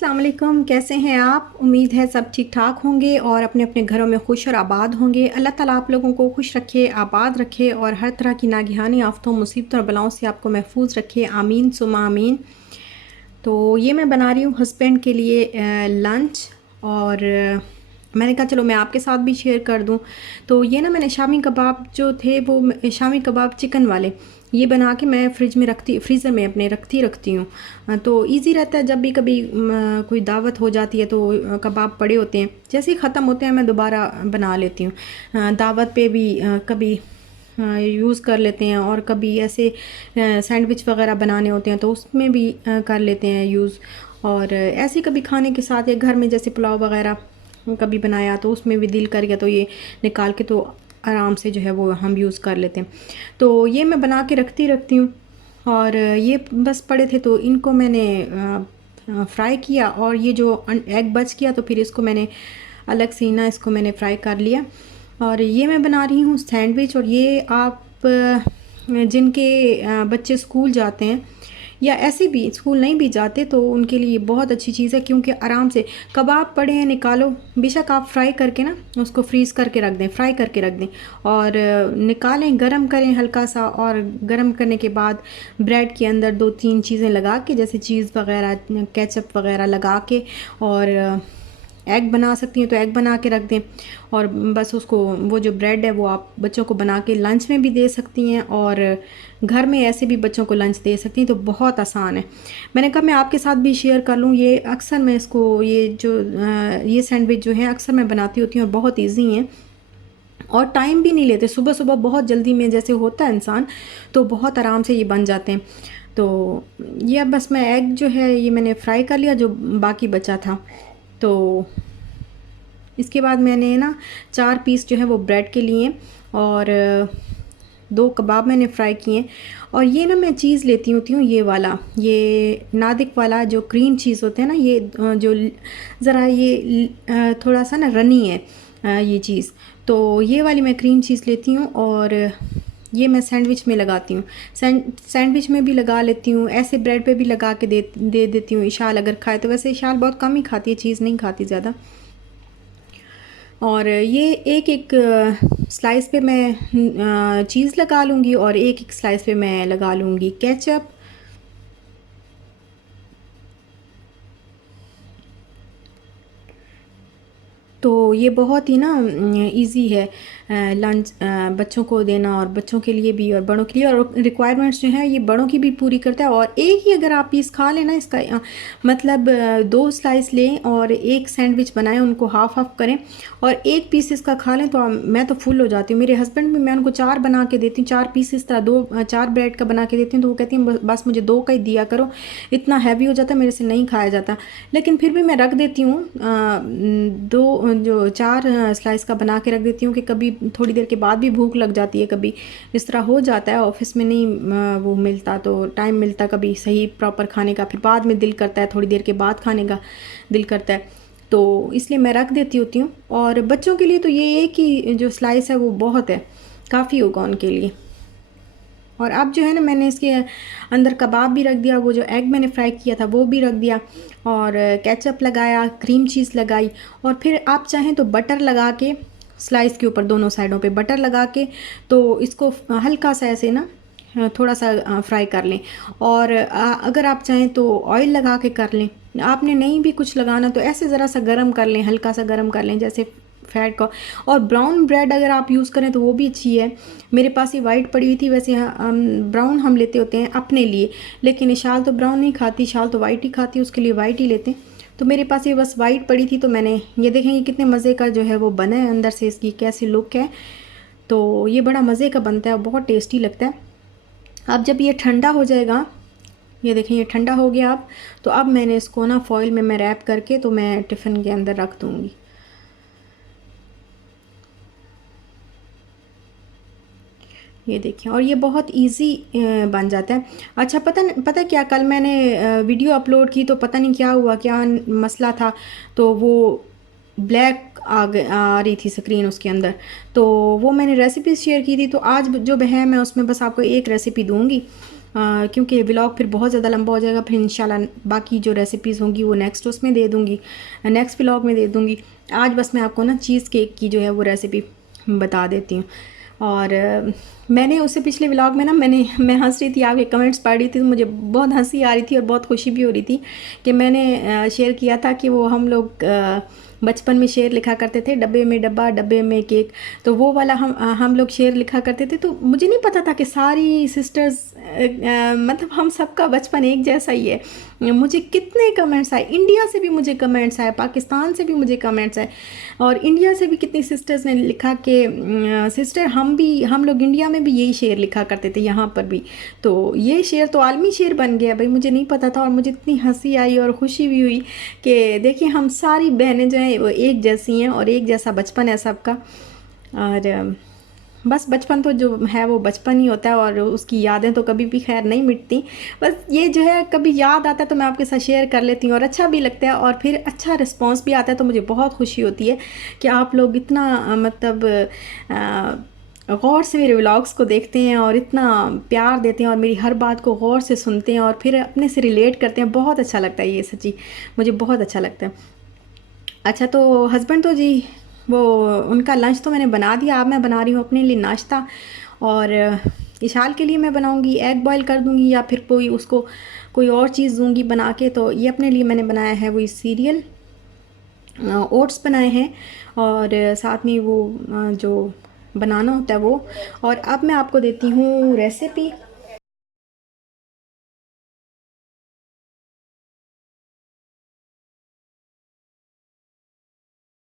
अस्सलाम वालेकुम। कैसे हैं आप? उम्मीद है सब ठीक ठाक होंगे और अपने अपने घरों में खुश और आबाद होंगे। अल्लाह ताला आप लोगों को खुश रखे, आबाद रखे और हर तरह की नागहानी आफतों, मुसीबतों और बलाओं से आपको महफूज रखे। आमीन सुमा आमीन। तो ये मैं बना रही हूँ हस्बैंड के लिए लंच और मैंने कहा चलो मैं आपके साथ भी शेयर कर दूँ। तो ये ना मैंने शामी कबाब जो थे वो शामी कबाब चिकन वाले ये बना के मैं फ्रीज़र में अपने रखती हूँ। तो इजी रहता है, जब भी कभी कोई दावत हो जाती है तो कबाब पड़े होते हैं, जैसे ही ख़त्म होते हैं मैं दोबारा बना लेती हूँ। दावत पे भी कभी यूज़ कर लेते हैं और कभी ऐसे सैंडविच वगैरह बनाने होते हैं तो उसमें भी कर लेते हैं यूज़। और ऐसे कभी खाने के साथ या घर में जैसे पुलाव वगैरह कभी बनाया तो उसमें भी दिल कर गया तो ये निकाल के तो आराम से जो है वो हम यूज़ कर लेते हैं। तो ये मैं बना के रखती हूँ और ये बस पड़े थे तो इनको मैंने फ्राई किया और ये जो एग बच गया तो फिर इसको मैंने अलग से ना इसको मैंने फ्राई कर लिया। और ये मैं बना रही हूँ सैंडविच। और ये आप जिनके बच्चे स्कूल जाते हैं या ऐसे भी स्कूल नहीं भी जाते तो उनके लिए बहुत अच्छी चीज़ है, क्योंकि आराम से कबाब पड़े हैं निकालो, बेशक आप फ्राई करके ना उसको फ्रीज़ करके रख दें, फ्राई करके रख दें और निकालें, गरम करें हल्का सा और गरम करने के बाद ब्रेड के अंदर 2-3 चीज़ें लगा के जैसे चीज़ वगैरह केचप वगैरह लगा के और एग बना सकती हैं तो एग बना के रख दें। और बस उसको वो जो ब्रेड है वो आप बच्चों को बना के लंच में भी दे सकती हैं और घर में ऐसे भी बच्चों को लंच दे सकती हैं। तो बहुत आसान है। मैंने कहा मैं आपके साथ भी शेयर कर लूँ। ये अक्सर मैं इसको ये सैंडविच जो है अक्सर मैं बनाती होती हूँ और बहुत ईजी हैं और टाइम भी नहीं लेते। सुबह सुबह बहुत जल्दी में जैसे होता है इंसान तो बहुत आराम से ये बन जाते हैं। तो ये अब बस मैं एग जो है ये मैंने फ्राई कर लिया जो बाकी बचा था। तो इसके बाद मैंने ना 4 पीस जो है वो ब्रेड के लिए और 2 कबाब मैंने फ्राई किए। और ये ना मैं चीज़ लेती होती हूँ ये वाला, ये नादिक वाला जो क्रीम चीज़ होते हैं ना, ये जो ज़रा ये थोड़ा सा ना रनी है ये चीज़। तो ये वाली मैं क्रीम चीज़ लेती हूँ और ये मैं सैंडविच में लगाती हूँ। सैंडविच में भी लगा लेती हूँ, ऐसे ब्रेड पे भी लगा के दे देती हूँ। इशाल अगर खाए तो, वैसे इशाल बहुत कम ही खाती है, चीज़ नहीं खाती ज़्यादा। और ये एक एक स्लाइस पे मैं चीज़ लगा लूँगी और एक एक स्लाइस पे मैं लगा लूँगी केचप। तो ये बहुत ही ना इजी है लंच बच्चों को देना और बच्चों के लिए भी और बड़ों के लिए। और रिक्वायरमेंट्स जो है ये बड़ों की भी पूरी करता है। और एक ही अगर आप पीस खा लेना इसका मतलब 2 स्लाइस लें और एक सैंडविच बनाएं, उनको हाफ हाफ करें और एक पीस इसका खा लें तो मैं तो फुल हो जाती हूँ। मेरे हस्बैंड भी, मैं उनको 4 बना के देती हूँ, 4 पीस इस तरह 4 ब्रेड का बना के देती हूँ तो वो कहती हैं बस मुझे 2 का ही दिया करो, इतना हैवी हो जाता है, मेरे से नहीं खाया जाता। लेकिन फिर भी मैं रख देती हूँ 4 स्लाइस का बना के रख देती हूँ कि कभी थोड़ी देर के बाद भी भूख लग जाती है, कभी इस तरह हो जाता है, ऑफिस में नहीं वो मिलता तो टाइम मिलता कभी सही प्रॉपर खाने का, फिर बाद में दिल करता है, थोड़ी देर के बाद खाने का दिल करता है, तो इसलिए मैं रख देती होती हूँ। और बच्चों के लिए तो ये एक ही जो स्लाइस है वो बहुत है, काफ़ी होगा उनके लिए। और अब जो है ना मैंने इसके अंदर कबाब भी रख दिया, वो जो एग मैंने फ्राई किया था वो भी रख दिया और केचप लगाया, क्रीम चीज़ लगाई और फिर आप चाहें तो बटर लगा के स्लाइस के ऊपर दोनों साइडों पे बटर लगा के तो इसको हल्का सा ऐसे ना थोड़ा सा फ्राई कर लें। और अगर आप चाहें तो ऑयल लगा के कर लें। आपने नहीं भी कुछ लगाना तो ऐसे ज़रा सा गरम कर लें, हल्का सा गरम कर लें जैसे फैट का। और ब्राउन ब्रेड अगर आप यूज़ करें तो वो भी अच्छी है। मेरे पास ये वाइट पड़ी हुई थी, वैसे ब्राउन हम लेते होते हैं अपने लिए, लेकिन इशाल तो ब्राउन नहीं खाती, इशाल तो वाइट ही खाती है, उसके लिए वाइट ही लेते हैं। तो मेरे पास ये बस वाइट पड़ी थी तो मैंने ये देखेंगे कितने मज़े का जो है वो बना है, अंदर से इसकी कैसी लुक है। तो ये बड़ा मज़े का बनता है, बहुत टेस्टी लगता है। अब जब ये ठंडा हो जाएगा, ये देखें ये ठंडा हो गया अब, तो अब मैंने इसको ना फॉइल में मैं रैप करके तो मैं टिफ़िन के अंदर रख दूँगी। ये देखिए, और ये बहुत इजी बन जाता है। अच्छा, पता क्या, कल मैंने वीडियो अपलोड की तो पता नहीं क्या हुआ, क्या मसला था, तो वो ब्लैक आ रही थी स्क्रीन उसके अंदर। तो वो मैंने रेसिपी शेयर की थी, तो आज जो है मैं उसमें बस आपको एक रेसिपी दूंगी क्योंकि व्लॉग फिर बहुत ज़्यादा लंबा हो जाएगा। फिर इंशाल्लाह बाकी जो रेसिपीज़ होंगी वो नेक्स्ट उसमें दे दूँगी, नेक्स्ट व्लॉग में दे दूँगी। आज बस मैं आपको ना चीज़ केक की जो है वो रेसिपी बता देती हूँ। और मैंने उससे पिछले व्लॉग में ना मैं हंस रही थी, आपके कमेंट्स पढ़ रही थी तो मुझे बहुत हंसी आ रही थी और बहुत खुशी भी हो रही थी कि मैंने शेयर किया था कि वो हम लोग बचपन में शेर लिखा करते थे, डब्बे में डब्बा डब्बे में केक। तो वो वाला हम लोग शेर लिखा करते थे। तो मुझे नहीं पता था कि सारी सिस्टर्स मतलब हम सबका बचपन एक जैसा ही है। मुझे कितने कमेंट्स आए, इंडिया से भी मुझे कमेंट्स आए, पाकिस्तान से भी मुझे कमेंट्स आए, और इंडिया से भी कितनी सिस्टर्स ने लिखा कि सिस्टर हम लोग इंडिया में भी यही शेर लिखा करते थे, यहाँ पर भी। तो ये शेर तो आलमी शेर बन गया भाई, मुझे नहीं पता था। और मुझे इतनी हंसी आई और खुशी भी हुई कि देखिए हम सारी बहनें जो हैं वो एक जैसी हैं और एक जैसा बचपन है सबका। और बस बचपन तो जो है वो बचपन ही होता है और उसकी यादें तो कभी भी खैर नहीं मिटती। बस ये जो है कभी याद आता है तो मैं आपके साथ शेयर कर लेती हूँ और अच्छा भी लगता है और फिर अच्छा रिस्पांस भी आता है, तो मुझे बहुत खुशी होती है कि आप लोग इतना मतलब गौर से मेरे व्लॉग्स को देखते हैं और इतना प्यार देते हैं और मेरी हर बात को गौर से सुनते हैं और फिर अपने से रिलेट करते हैं। बहुत अच्छा लगता है ये, सच्ची मुझे बहुत अच्छा लगता है। अच्छा, तो हस्बैंड तो जी वो उनका लंच तो मैंने बना दिया। अब मैं बना रही हूँ अपने लिए नाश्ता, और इशाल के लिए मैं बनाऊँगी, एग बॉईल कर दूँगी या फिर कोई उसको कोई और चीज़ दूँगी बना के। तो ये अपने लिए मैंने बनाया है वही सीरियल, ओट्स बनाए हैं और साथ में वो जो बनाना होता है वो। और अब मैं आपको देती हूँ रेसिपी।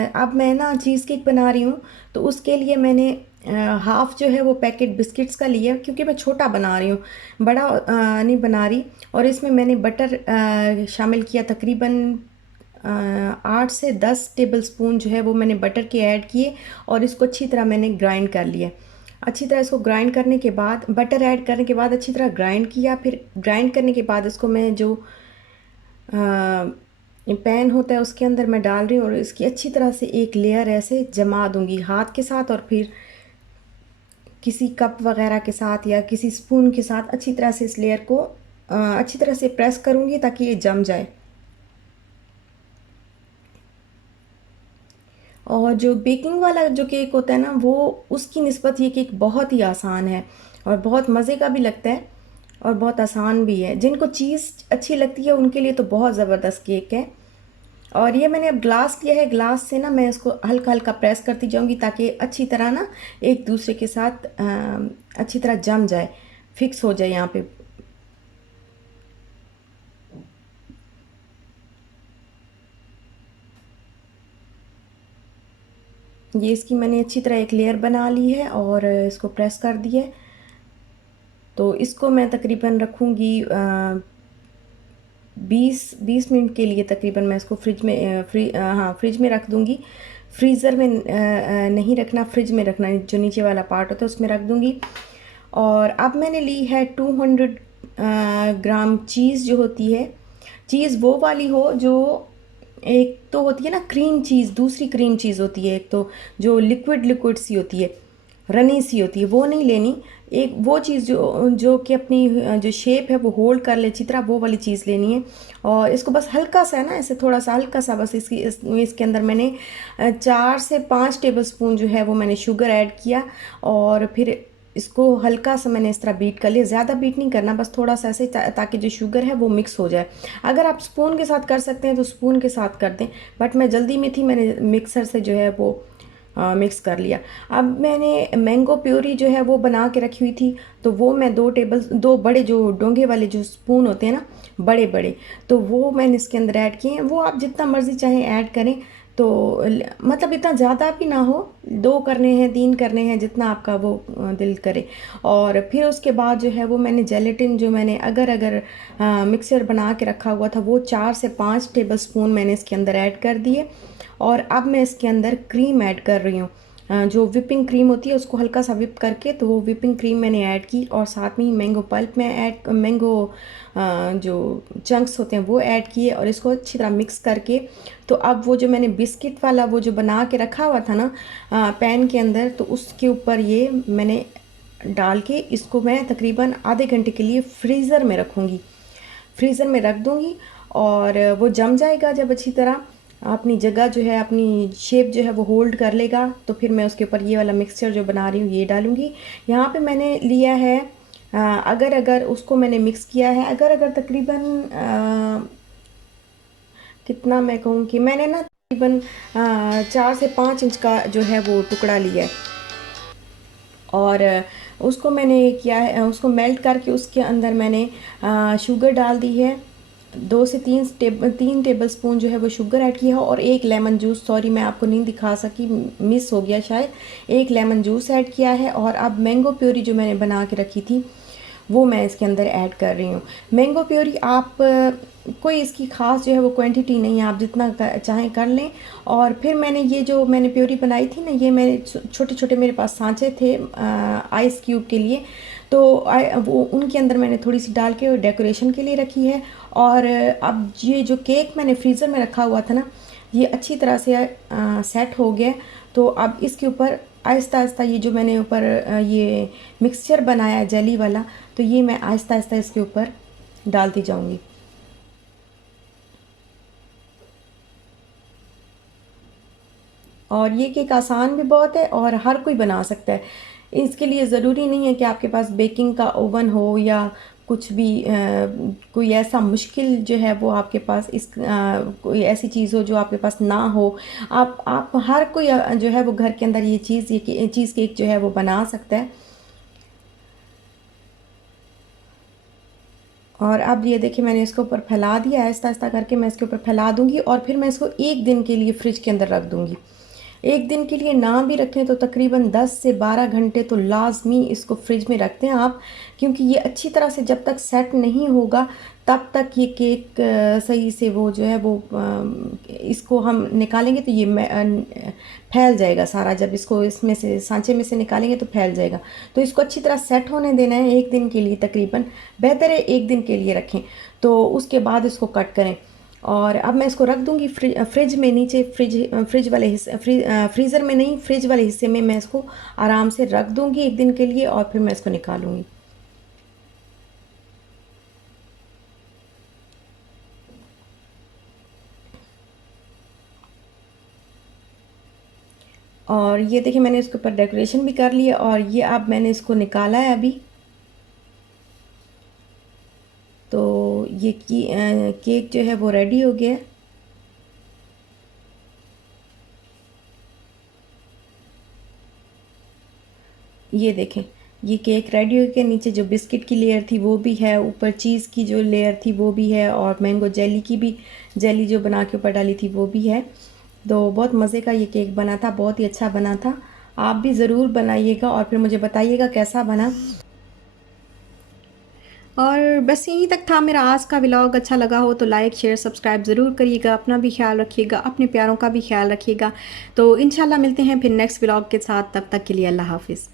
अब मैं ना चीज़ केक बना रही हूँ, तो उसके लिए मैंने हाफ़ जो है वो पैकेट बिस्किट्स का लिया, क्योंकि मैं छोटा बना रही हूँ, बड़ा नहीं बना रही। और इसमें मैंने बटर शामिल किया, तकरीबन 8 से 10 टेबल स्पून जो है वो मैंने बटर के ऐड किए और इसको अच्छी तरह मैंने ग्राइंड कर लिया। अच्छी तरह इसको ग्राइंड करने के बाद, बटर ऐड करने के बाद अच्छी तरह ग्राइंड किया। फिर ग्राइंड करने के बाद इसको मैं जो पैन होता है उसके अंदर मैं डाल रही हूँ और इसकी अच्छी तरह से एक लेयर ऐसे जमा दूंगी हाथ के साथ, और फिर किसी कप वगैरह के साथ या किसी स्पून के साथ अच्छी तरह से इस लेयर को अच्छी तरह से प्रेस करूँगी ताकि ये जम जाए। और जो बेकिंग वाला जो केक होता है ना, वो उसकी निस्बत ये केक बहुत ही आसान है और बहुत मज़े का भी लगता है और बहुत आसान भी है। जिनको चीज़ अच्छी लगती है उनके लिए तो बहुत ज़बरदस्त केक है। और ये मैंने अब ग्लास लिया है, ग्लास से ना मैं इसको हल्का हल्का प्रेस करती जाऊंगी ताकि अच्छी तरह ना एक दूसरे के साथ अच्छी तरह जम जाए, फिक्स हो जाए यहाँ पे। ये इसकी मैंने अच्छी तरह एक लेयर बना ली है और इसको प्रेस कर दिया है। तो इसको मैं तकरीबन रखूँगी 20 मिनट के लिए। तकरीबन मैं इसको फ्रिज में हाँ फ्रिज में रख दूँगी। फ्रीज़र में नहीं रखना, फ्रिज में रखना, जो नीचे वाला पार्ट होता है उसमें रख दूँगी। और अब मैंने ली है 200 ग्राम चीज़ जो होती है। चीज़ वो वाली हो जो, एक तो होती है ना क्रीम चीज़, दूसरी क्रीम चीज़ होती है, एक तो जो लिक्विड लिक्विड सी होती है, रनी सी होती है, वो नहीं लेनी। एक वो चीज़ जो जो कि अपनी जो शेप है वो होल्ड कर ले अच्छी तरह, वो वाली चीज़ लेनी है। और इसको बस हल्का सा ना ऐसे थोड़ा सा हल्का सा बस इसके अंदर मैंने 4 से 5 टेबल स्पून जो है वो मैंने शुगर ऐड किया और फिर इसको हल्का सा मैंने इस तरह बीट कर लिया। ज़्यादा बीट नहीं करना, बस थोड़ा सा ऐसे ताकि जो शुगर है वो मिक्स हो जाए। अगर आप स्पून के साथ कर सकते हैं तो स्पून के साथ कर दें, बट मैं जल्दी में थी, मैंने मिक्सर से जो है वो मिक्स कर लिया। अब मैंने मैंगो प्यूरी जो है वो बना के रखी हुई थी, तो वो मैं 2 बड़े जो डोंगे वाले जो स्पून होते हैं ना, बड़े बड़े, तो वो मैंने इसके अंदर ऐड किए हैं। वो आप जितना मर्ज़ी चाहें ऐड करें, तो मतलब इतना ज़्यादा भी ना हो, 2 करने हैं 3 करने हैं, जितना आपका वो दिल करे। और फिर उसके बाद जो है वो मैंने जेलेटिन जो मैंने अगर अगर मिक्सर बना के रखा हुआ था, वो 4 से 5 टेबल स्पून मैंने इसके अंदर ऐड कर दिए। और अब मैं इसके अंदर क्रीम ऐड कर रही हूँ, जो विपिंग क्रीम होती है उसको हल्का सा विप करके, तो वो विपिंग क्रीम मैंने ऐड की। और साथ में ही मैंगो पल्प में ऐड, मैंगो जो चंक्स होते हैं वो ऐड किए और इसको अच्छी तरह मिक्स करके, तो अब वो जो मैंने बिस्किट वाला वो जो बना के रखा हुआ था ना पैन के अंदर, तो उसके ऊपर ये मैंने डाल के इसको मैं तकरीबन आधे घंटे के लिए फ्रीज़र में रखूँगी, फ्रीज़र में रख दूँगी और वो जम जाएगा जब अच्छी तरह अपनी जगह जो है, अपनी शेप जो है वो होल्ड कर लेगा, तो फिर मैं उसके ऊपर ये वाला मिक्सचर जो बना रही हूँ ये डालूँगी। यहाँ पे मैंने लिया है अगर उसको मैंने मिक्स किया है, अगर तकरीबन कितना मैं कहूँ कि मैंने ना तकरीबन 4 से 5 इंच का जो है वो टुकड़ा लिया है और उसको मैंने किया है, उसको मेल्ट करके उसके अंदर मैंने शुगर डाल दी है। 2 से 3 टेबल स्पून जो है वो शुगर ऐड किया है और 1 लेमन जूस, सॉरी मैं आपको नहीं दिखा सकी, मिस हो गया शायद, 1 लेमन जूस ऐड किया है। और अब मैंगो प्योरी जो मैंने बना के रखी थी वो मैं इसके अंदर ऐड कर रही हूँ। मैंगो प्योरी आप कोई इसकी ख़ास जो है वो क्वांटिटी नहीं है, आप जितना चाहें कर लें। और फिर मैंने ये जो मैंने प्योरी बनाई थी ना, ये मैंने छोटे छोटे मेरे पास सांचे थे आइस क्यूब के लिए, तो वो उनके अंदर मैंने थोड़ी सी डाल के डेकोरेशन के लिए रखी है। और अब ये जो केक मैंने फ्रीज़र में रखा हुआ था ना, ये अच्छी तरह से सेट हो गया। तो अब इसके ऊपर आहिस्ता आहिस्ता ये जो मैंने ऊपर ये मिक्सचर बनाया जेली वाला, तो ये मैं आहिस्ता आहिस्ता इसके ऊपर डालती जाऊंगी। और ये केक आसान भी बहुत है और हर कोई बना सकता है। इसके लिए ज़रूरी नहीं है कि आपके पास बेकिंग का ओवन हो या कुछ भी कोई ऐसा मुश्किल जो है वो आपके पास कोई ऐसी चीज़ हो जो आपके पास ना हो। आप हर कोई जो है वो घर के अंदर ये चीज़ केक जो है वो बना सकता है। और अब ये देखिए मैंने इसके ऊपर फैला दिया, आहिस्ता आहिस्ता करके मैं इसके ऊपर फैला दूंगी और फिर मैं इसको 1 दिन के लिए फ्रिज के अंदर रख दूंगी। 1 दिन के लिए ना भी रखें तो तकरीबन 10 से 12 घंटे तो लाजमी इसको फ्रिज में रखते हैं आप, क्योंकि ये अच्छी तरह से जब तक सेट नहीं होगा तब तक ये केक सही से वो जो है वो इसको हम निकालेंगे तो ये फैल जाएगा सारा, जब इसको इसमें से सांचे में से निकालेंगे तो फैल जाएगा। तो इसको अच्छी तरह सेट होने देना है 1 दिन के लिए, तकरीबन बेहतर है 1 दिन के लिए रखें, तो उसके बाद इसको कट करें। और अब मैं इसको रख दूंगी फ्रिज में, नीचे फ्रिज वाले हिस्से, फ्रीज़र में नहीं, फ्रिज वाले हिस्से में मैं इसको आराम से रख दूंगी 1 दिन के लिए और फिर मैं इसको निकालूंगी। और ये देखिए मैंने इसके ऊपर डेकोरेशन भी कर लिया और ये अब मैंने इसको निकाला है अभी। तो ये केक जो है वो रेडी हो गया है। ये देखें ये केक रेडी हो गया, नीचे जो बिस्किट की लेयर थी वो भी है, ऊपर चीज़ की जो लेयर थी वो भी है और मैंगो जेली की भी, जेली जो बना के ऊपर डाली थी वो भी है। तो बहुत मज़े का ये केक बना था, बहुत ही अच्छा बना था। आप भी ज़रूर बनाइएगा और फिर मुझे बताइएगा कैसा बना। और बस यहीं तक था मेरा आज का व्लॉग। अच्छा लगा हो तो लाइक शेयर सब्सक्राइब ज़रूर करिएगा, अपना भी ख्याल रखिएगा, अपने प्यारों का भी ख्याल रखिएगा। तो इंशाल्लाह मिलते हैं फिर नेक्स्ट व्लॉग के साथ, तब तक के लिए अल्लाह हाफिज़।